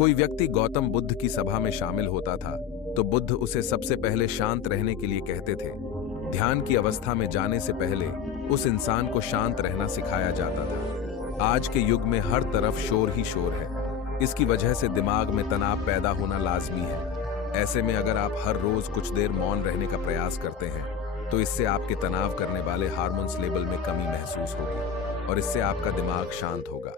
कोई व्यक्ति गौतम बुद्ध की सभा में शामिल होता था तो बुद्ध उसे सबसे पहले शांत रहने के लिए कहते थे। ध्यान की अवस्था में जाने से पहले उस इंसान को शांत रहना सिखाया जाता था। आज के युग में हर तरफ शोर ही शोर है। इसकी वजह से दिमाग में तनाव पैदा होना लाजमी है। ऐसे में अगर आप हर रोज कुछ देर मौन रहने का प्रयास करते हैं तो इससे आपके तनाव करने वाले हार्मोन्स लेवल में कमी महसूस होगी और इससे आपका दिमाग शांत होगा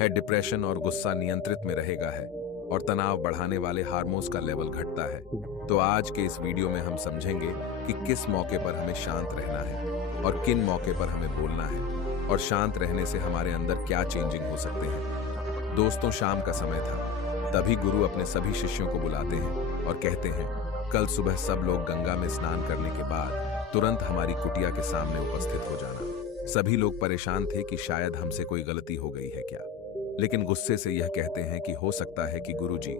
है। डिप्रेशन और गुस्सा नियंत्रित में रहेगा है और तनाव बढ़ाने वाले हार्मोन्स का लेवल घटता है। तो आज के इस वीडियो में हम समझेंगे कि किस मौके पर हमें शांत रहना है और किन मौके पर हमें बोलना है और शांत रहने से हमारे अंदर क्या चेंजिंग हो सकते हैं। दोस्तों, शाम का समय था। तभी गुरु अपने सभी शिष्यों को बुलाते हैं और कहते हैं, कल सुबह सब लोग गंगा में स्नान करने के बाद तुरंत हमारी कुटिया के सामने उपस्थित हो जाना। सभी लोग परेशान थे कि शायद हमसे कोई गलती हो गई है क्या, लेकिन गुस्से से यह कहते हैं कि हो सकता है कि गुरुजी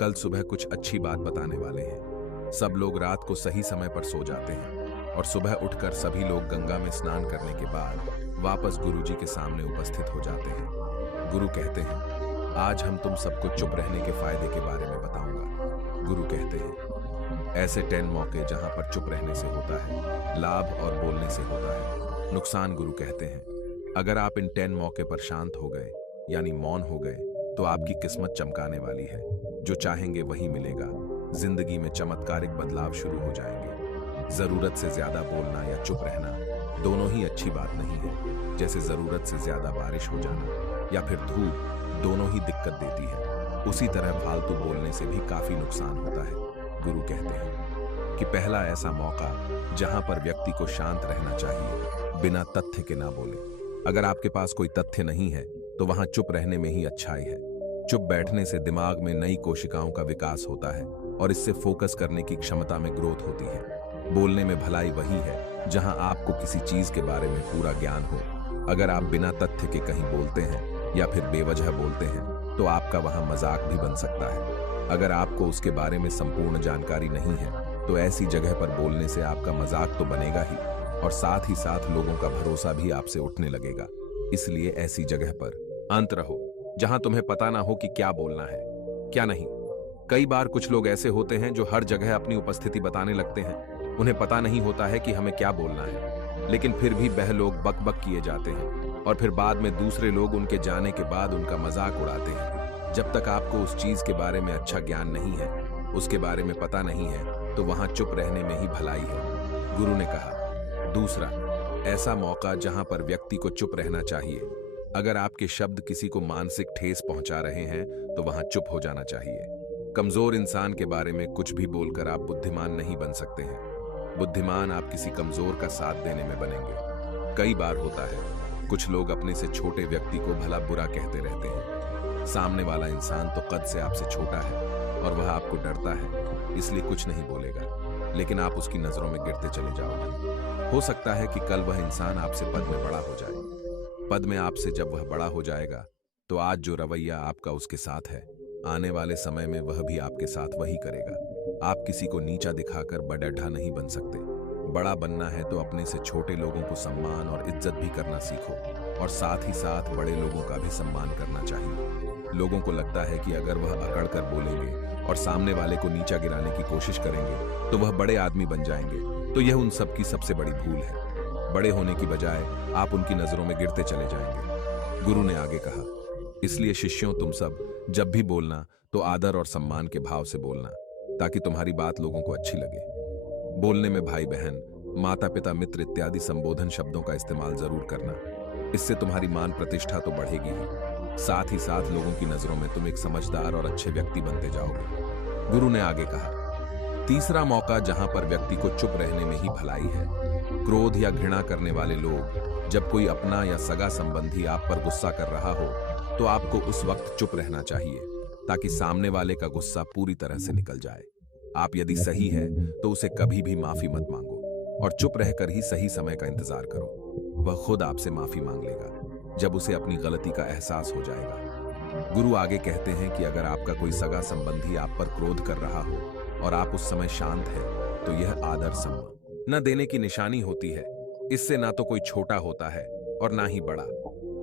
कल सुबह कुछ अच्छी बात बताने वाले हैं। सब लोग रात को सही समय पर सो जाते हैं और सुबह उठकर सभी लोग गंगा में स्नान करने के बाद वापस गुरुजी के सामने उपस्थित हो जाते हैं। गुरु कहते हैं, आज हम तुम सबको चुप रहने के फायदे के बारे में बताऊंगा। गुरु कहते हैं, ऐसे 10 मौके जहां पर चुप रहने से होता है लाभ और बोलने से होता है नुकसान। गुरु कहते हैं, अगर आप इन 10 मौके पर शांत हो गए यानी मौन हो गए तो आपकी किस्मत चमकाने वाली है। जो चाहेंगे वही मिलेगा। जिंदगी में चमत्कारिक बदलाव शुरू हो जाएंगे। जरूरत से ज्यादा बोलना या चुप रहना दोनों ही अच्छी बात नहीं है। जैसे जरूरत से ज्यादा बारिश हो जाना या फिर धूप, दोनों ही दिक्कत देती है। उसी तरह फालतू बोलने से भी काफी नुकसान होता है। गुरु कहते हैं कि पहला ऐसा मौका जहां पर व्यक्ति को शांत रहना चाहिए, बिना तथ्य के ना बोले। अगर आपके पास कोई तथ्य नहीं है तो वहां चुप रहने में ही अच्छाई है। चुप बैठने से दिमाग में नई कोशिकाओं का विकास होता है और इससे फोकस करने की क्षमता में ग्रोथ होती है। बोलने में भलाई वही है जहां आपको किसी चीज के बारे में पूरा ज्ञान हो। अगर आप बिना तथ्य के कहीं बोलते हैं या फिर बेवजह बोलते हैं तो आपका वहां मजाक भी बन सकता है। अगर आपको उसके बारे में संपूर्ण जानकारी नहीं है तो ऐसी जगह पर बोलने से आपका मजाक तो बनेगा ही और साथ ही साथ लोगों का भरोसा भी आपसे उठने लगेगा। इसलिए ऐसी जगह पर अंत रहो जहां तुम्हें पता ना हो कि क्या बोलना है क्या नहीं। कई बार कुछ लोग ऐसे होते हैं जो हर जगह अपनी उपस्थिति बताने लगते हैं। उन्हें पता नहीं होता है कि हमें क्या बोलना है, लेकिन फिर भी वह लोग बक किए जाते हैं और फिर बाद में दूसरे लोग उनके जाने के बाद उनका मजाक उड़ाते हैं। जब तक आपको उस चीज के बारे में अच्छा ज्ञान नहीं है, उसके बारे में पता नहीं है, तो वहां चुप रहने में ही भलाई है। गुरु ने कहा, दूसरा ऐसा मौका जहां पर व्यक्ति को चुप रहना चाहिए। अगर आपके शब्द किसी को मानसिक ठेस पहुंचा रहे हैं तो वहां चुप हो जाना चाहिए। कमजोर इंसान के बारे में कुछ भी बोलकर आप बुद्धिमान नहीं बन सकते हैं। बुद्धिमान आप किसी कमजोर का साथ देने में बनेंगे। कई बार होता है कुछ लोग अपने से छोटे व्यक्ति को भला बुरा कहते रहते हैं। सामने वाला इंसान तो कद से आपसे छोटा है और वह आपको डरता है, इसलिए कुछ नहीं बोलेगा, लेकिन आप उसकी नजरों में गिरते चले जाओगे। हो सकता है कि कल वह इंसान आपसे पद में बड़ा हो जाए। पद में आपसे जब वह बड़ा हो जाएगा तो आज जो रवैया आपका उसके साथ है, आने वाले समय में वह भी आपके साथ वही करेगा। आप किसी को नीचा दिखाकर बड़ढ़ा नहीं बन सकते। बड़ा बनना है तो अपने से छोटे लोगों को सम्मान और इज्जत भी करना सीखो और साथ ही साथ बड़े लोगों का भी सम्मान करना चाहिए। लोगों को लगता है कि अगर वह अकड़ कर बोलेंगे और सामने वाले को नीचा गिराने की कोशिश करेंगे तो वह बड़े आदमी बन जाएंगे। तो यह उन सबकी सबसे बड़ी भूल है। बड़े होने की बजाय आप उनकी नजरों में गिरते चले जाएंगे। गुरु ने आगे कहा, इसलिए शिष्यों, तुम सब जब भी बोलना तो आदर और सम्मान के भाव से बोलना ताकि तुम्हारी बात लोगों को अच्छी लगे। बोलने में भाई बहन, माता पिता, मित्र इत्यादि संबोधन शब्दों का इस्तेमाल जरूर करना। इससे तुम्हारी मान प्रतिष्ठा तो बढ़ेगी ही, साथ ही साथ लोगों की नजरों में तुम एक समझदार और अच्छे व्यक्ति बनते जाओगे। गुरु ने आगे कहा, तीसरा मौका जहां पर व्यक्ति को चुप रहने में ही भलाई है। क्रोध या घृणा करने वाले लोग, जब कोई अपना या सगा संबंधी आप पर गुस्सा कर रहा हो तो आपको उस वक्त चुप रहना चाहिए ताकि सामने वाले का गुस्सा पूरी तरह से निकल जाए। आप यदि सही है तो उसे कभी भी माफी मत मांगो और चुप रहकर ही सही समय का इंतजार करो। वह खुद आपसे माफी मांग लेगा जब उसे अपनी गलती का एहसास हो जाएगा। गुरु आगे कहते हैं कि अगर आपका कोई सगा संबंधी आप पर क्रोध कर रहा हो और आप उस समय शांत हैं तो यह आदर सम्मान न देने की निशानी होती है। इससे ना तो कोई छोटा होता है और ना ही बड़ा।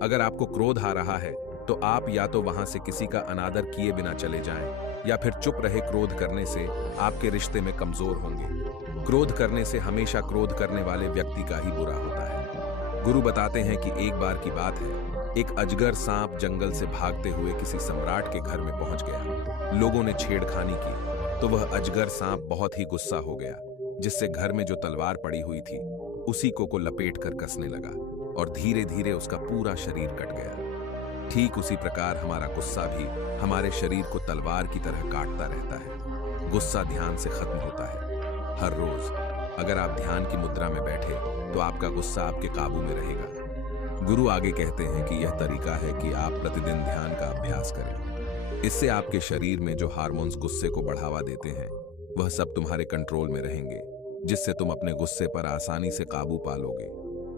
अगर आपको क्रोध आ रहा है तो आप या तो वहां से किसी का अनादर किए बिना चले जाएं, या फिर चुप रहे। क्रोध करने से आपके रिश्ते में कमजोर होंगे। क्रोध करने से हमेशा क्रोध करने वाले व्यक्ति का ही बुरा होता है। गुरु बताते हैं कि एक बार की बात है, एक अजगर सांप जंगल से भागते हुए किसी सम्राट के घर में पहुंच गया। लोगों ने छेड़खानी की तो वह अजगर सांप बहुत ही गुस्सा हो गया, जिससे घर में जो तलवार पड़ी हुई थी उसी को लपेट कर कसने लगा और धीरे धीरे उसका पूरा शरीर कट गया। ठीक उसी प्रकार हमारा गुस्सा भी हमारे शरीर को तलवार की तरह काटता रहता है। गुस्सा ध्यान से खत्म होता है। हर रोज अगर आप ध्यान की मुद्रा में बैठे तो आपका गुस्सा आपके काबू में रहेगा। गुरु आगे कहते हैं कि यह तरीका है कि आप प्रतिदिन ध्यान का अभ्यास करें। इससे आपके शरीर में जो हार्मोन्स गुस्से को बढ़ावा देते हैं वह सब तुम्हारे कंट्रोल में रहेंगे, जिससे तुम अपने गुस्से पर आसानी से काबू पा लोगे।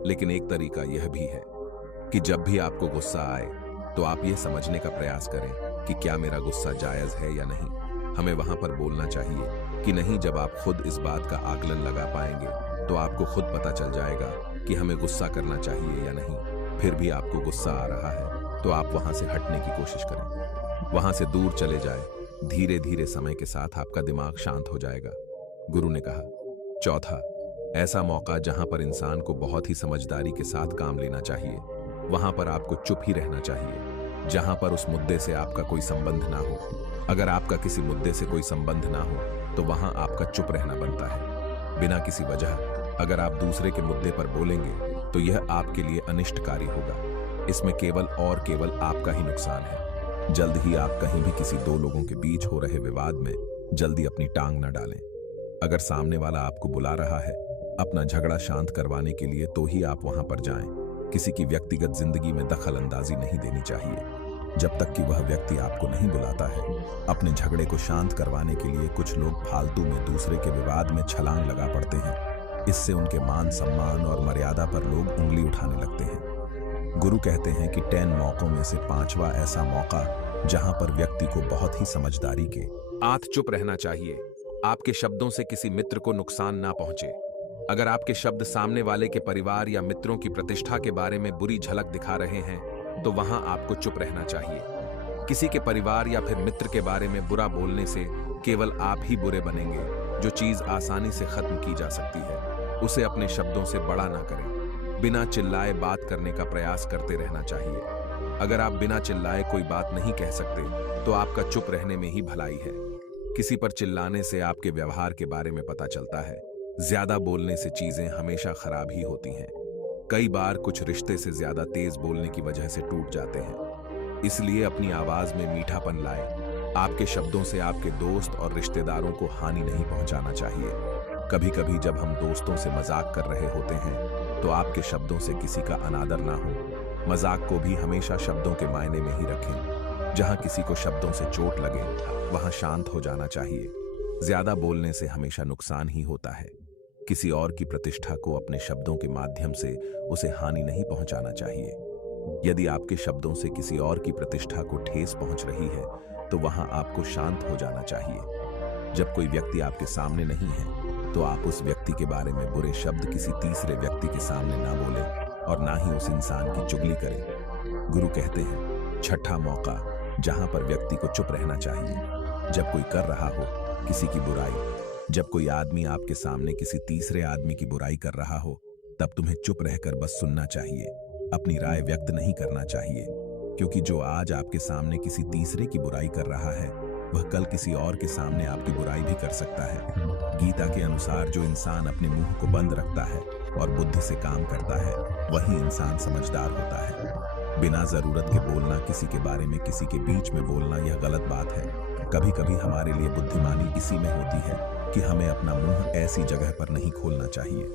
लेकिन एक तरीका यह भी है कि जब भी आपको गुस्सा आए तो आप यह समझने का प्रयास करें कि क्या मेरा गुस्सा जायज है या नहीं। हमें वहां पर बोलना चाहिए कि नहीं। जब आप खुद इस बात का आकलन लगा पाएंगे तो आपको खुद पता चल जाएगा कि हमें गुस्सा करना चाहिए या नहीं। फिर भी आपको गुस्सा आ रहा है तो आप वहां से हटने की कोशिश करें, वहां से दूर चले जाए। धीरे धीरे समय के साथ आपका दिमाग शांत हो जाएगा। गुरु ने कहा, चौथा, ऐसा मौका जहां पर इंसान को बहुत ही समझदारी के साथ काम लेना चाहिए, वहां पर आपको चुप ही रहना चाहिए। जहां पर उस मुद्दे से आपका कोई संबंध ना हो। अगर आपका किसी मुद्दे से कोई संबंध ना हो तो वहां आपका चुप रहना बनता है। बिना किसी वजह अगर आप दूसरे के मुद्दे पर बोलेंगे तो यह आपके लिए अनिष्टकारी होगा। इसमें केवल और केवल आपका ही नुकसान है। जल्द ही आप कहीं भी किसी दो लोगों के बीच हो रहे विवाद में जल्दी अपनी टांग न डालें। अगर सामने वाला आपको बुला रहा है अपना झगड़ा शांत करवाने के लिए तो ही आप वहां पर जाएं। किसी की व्यक्तिगत जिंदगी में दखल अंदाजी नहीं देनी चाहिए जब तक कि वह व्यक्ति आपको नहीं बुलाता है। अपने झगड़े को शांत करवाने के लिए कुछ लोग फालतू में दूसरे के विवाद में छलांग लगा पड़ते हैं। इससे उनके मान सम्मान और मर्यादा पर लोग उंगली उठाने लगते हैं। गुरु कहते हैं कि 10 मौकों में से 5वां ऐसा मौका जहां पर व्यक्ति को बहुत ही समझदारी के साथ चुप रहना चाहिए। आपके शब्दों से किसी मित्र को नुकसान ना पहुंचे। अगर आपके शब्द सामने वाले के परिवार या मित्रों की प्रतिष्ठा के बारे में बुरी झलक दिखा रहे हैं तो वहां आपको चुप रहना चाहिए। किसी के परिवार या फिर मित्र के बारे में बुरा बोलने से केवल आप ही बुरे बनेंगे। जो चीज आसानी से खत्म की जा सकती है उसे अपने शब्दों से बड़ा ना करें। बिना चिल्लाए बात करने का प्रयास करते रहना चाहिए। अगर आप बिना चिल्लाए कोई बात नहीं कह सकते तो आपका चुप रहने में ही भलाई है। किसी पर चिल्लाने से आपके व्यवहार के बारे में पता चलता है। ज्यादा बोलने से चीजें हमेशा खराब ही होती हैं। कई बार कुछ रिश्ते से ज्यादा तेज बोलने की वजह से टूट जाते हैं। इसलिए अपनी आवाज में मीठापन लाएं। आपके शब्दों से आपके दोस्त और रिश्तेदारों को हानि नहीं पहुंचाना चाहिए। कभी कभी जब हम दोस्तों से मजाक कर रहे होते हैं तो आपके शब्दों से किसी का अनादर ना हो। मजाक को भी हमेशा शब्दों के मायने में ही रखें। जहां किसी को शब्दों से चोट लगे वहां शांत हो जाना चाहिए। ज्यादा बोलने से हमेशा नुकसान ही होता है। किसी और की प्रतिष्ठा को अपने शब्दों के माध्यम से उसे हानि नहीं पहुंचाना चाहिए। यदि आपके शब्दों से किसी और की प्रतिष्ठा को ठेस पहुंच रही है तो वहां आपको शांत हो जाना चाहिए। जब कोई व्यक्ति आपके सामने नहीं है तो आप उस व्यक्ति के बारे में बुरे शब्द किसी तीसरे व्यक्ति के सामने ना बोलें और ना ही उस इंसान की चुगली करें। गुरु कहते हैं, छठा मौका जहां पर व्यक्ति को चुप रहना चाहिए। जब कोई कर रहा हो किसी की बुराई, जब कोई आदमी आपके सामने किसी तीसरे आदमी की बुराई कर रहा हो तब तुम्हें चुप रहकर बस सुनना चाहिए। अपनी राय व्यक्त नहीं करना चाहिए, क्योंकि जो आज आपके सामने किसी तीसरे की बुराई कर रहा है वह कल किसी और के सामने आपकी बुराई भी कर सकता है। गीता के अनुसार जो इंसान अपने मुंह को बंद रखता है और बुद्धि से काम करता है वही इंसान समझदार होता है। बिना जरूरत के बोलना, किसी के बारे में किसी के बीच में बोलना, यह गलत बात है। कभी कभी हमारे लिए बुद्धिमानी इसी में होती है कि हमें अपना मुंह ऐसी जगह पर नहीं खोलना चाहिए।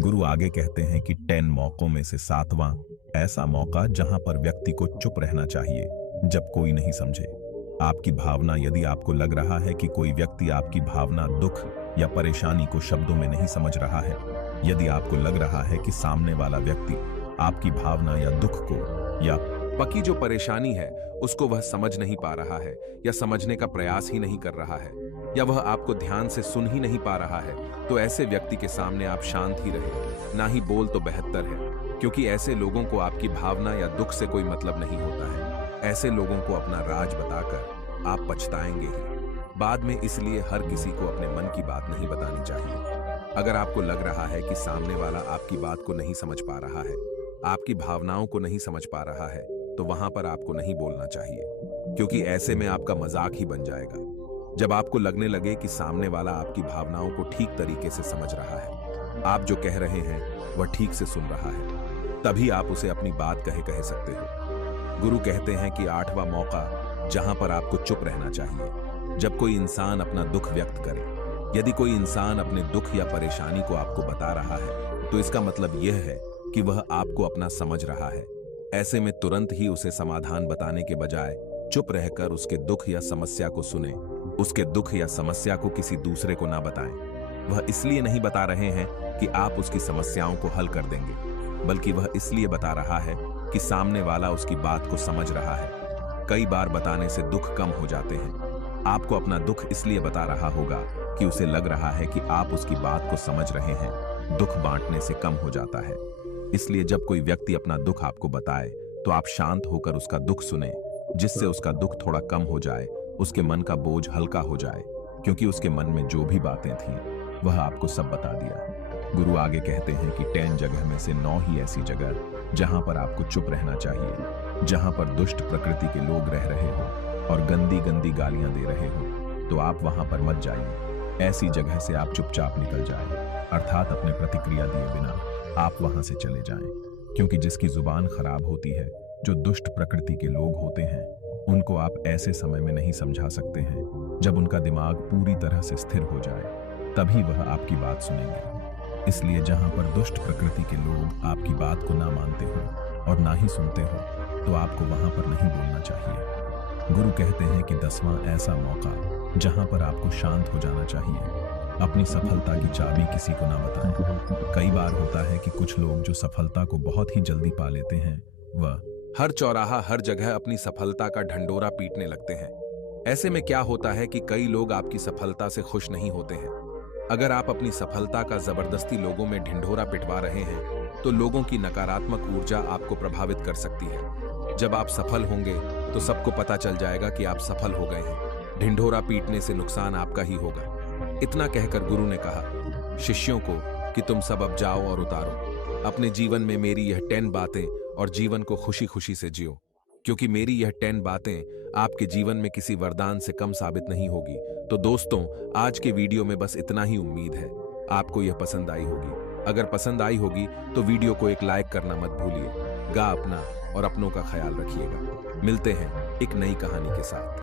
गुरु आगे कहते हैं कि 10 मौकों में से 7वां ऐसा मौका जहां पर व्यक्ति को चुप रहना चाहिए जब कोई नहीं समझे। आपकी भावना, यदि आपको लग रहा है कि कोई व्यक्ति आपकी भावना, दुख या परेशानी को शब्दों में नहीं समझ रहा है, यदि आपको लग रहा है कि सामने वाला व्यक्ति आपकी भावना या दुख को या पकी जो परेशानी है उसको वह समझ नहीं पा रहा है या समझने का प्रयास ही नहीं कर रहा है या वह आपको ध्यान से सुन ही नहीं पा रहा है तो ऐसे व्यक्ति के सामने आप शांत ही रहे, ना ही बोल तो बेहतर है, क्योंकि ऐसे लोगों को आपकी भावना या दुख से कोई मतलब नहीं होता है। ऐसे लोगों को अपना राज बताकर आप पछताएंगे ही बाद में। इसलिए हर किसी को अपने मन की बात नहीं बतानी चाहिए। अगर आपको लग रहा है कि सामने वाला आपकी बात को नहीं समझ पा रहा है, आपकी भावनाओं को नहीं समझ पा रहा है, तो वहां पर आपको नहीं बोलना चाहिए, क्योंकि ऐसे में आपका मजाक ही बन जाएगा। जब आपको लगने लगे कि सामने वाला आपकी भावनाओं को ठीक तरीके से समझ रहा है, आप जो कह रहे हैं वह ठीक से सुन रहा है, तभी आप उसे अपनी बात कह सकते हो। गुरु कहते हैं कि 8वां मौका जहां पर आपको चुप रहना चाहिए। जब कोई इंसान अपना दुख व्यक्त करे, यदि कोई इंसान अपने दुख या परेशानी को आपको बता रहा है, तो इसका मतलब यह है कि वह आपको अपना समझ रहा है। ऐसे में तुरंत ही उसे समाधान बताने के बजाय चुप रहकर उसके दुख या समस्या को सुने। उसके दुख या समस्या को किसी दूसरे को ना बताएं। वह इसलिए नहीं बता रहे हैं कि आप उसकी समस्याओं को हल कर देंगे, बल्कि वह इसलिए बता रहा है कि सामने वाला उसकी बात को समझ रहा है। कई बार बताने से दुख कम हो जाते हैं। आपको अपना दुख इसलिए बता रहा होगा कि उसे लग रहा है कि आप उसकी बात को समझ रहे हैं। दुख बांटने से कम हो जाता है। इसलिए जब कोई व्यक्ति अपना दुख आपको बताए, तो आप शांत होकर उसका दुख सुने, जिससे उसका दुख थोड़ा कम हो जाए, उसके मन का बोझ हल्का हो जाए, क्योंकि उसके मन में जो भी बातें थीं वह आपको सब बता दिया। गुरु आगे कहते हैं कि 10 जगह में से 9 ही ऐसी जगह जहां पर आपको चुप रहना चाहिए। जहां पर दुष्ट प्रकृति के लोग रह रहे हो और गंदी गंदी गालियां दे रहे हो, तो आप वहां पर मत जाइए। ऐसी जगह से आप चुपचाप निकल जाएं, अर्थात अपने प्रतिक्रिया दिए बिना आप वहां से चले जाएं। क्योंकि जिसकी जुबान खराब होती है, जो दुष्ट प्रकृति के लोग होते हैं, उनको आप ऐसे समय में नहीं समझा सकते हैं जब उनका दिमाग पूरी तरह से स्थिर हो जाए, तभी वह आपकी बात सुनेंगे। इसलिए जहां पर दुष्ट प्रकृति के लोग आपकी बात को ना मानते हो और ना ही सुनते हो, तो आपको वहां पर नहीं बोलना चाहिए। गुरु कहते हैं कि 10वां ऐसा मौका जहां पर आपको शांत हो जाना चाहिए। अपनी सफलता की चाबी किसी को ना बताएं। कई बार होता है कि कुछ लोग जो सफलता को बहुत ही जल्दी पा लेते हैं, वह हर चौराहा हर जगह अपनी सफलता का ढंडोरा पीटने लगते हैं। ऐसे में क्या होता है कि कई लोग आपकी सफलता से खुश नहीं होते हैं। अगर आप अपनी सफलता का जबरदस्ती लोगों में ढिंढोरा पिटवा रहे हैं, तो लोगों की नकारात्मक ऊर्जा आपको प्रभावित कर सकती है। जब आप सफल होंगे तो सबको पता चल जाएगा कि आप सफल हो गए हैं। ढिंढोरा पीटने से नुकसान आपका ही होगा। इतना कहकर गुरु ने कहा शिष्यों को कि तुम सब अब जाओ और उतारो अपने जीवन में मेरी यह 10 बातें और जीवन को खुशी खुशी से जियो, क्योंकि मेरी यह 10 बातें आपके जीवन में किसी वरदान से कम साबित नहीं होगी। तो दोस्तों, आज के वीडियो में बस इतना ही। उम्मीद है आपको यह पसंद आई होगी। अगर पसंद आई होगी तो वीडियो को एक लाइक करना मत भूलिए। अपना और अपनों का ख्याल रखिएगा। मिलते हैं एक नई कहानी के साथ।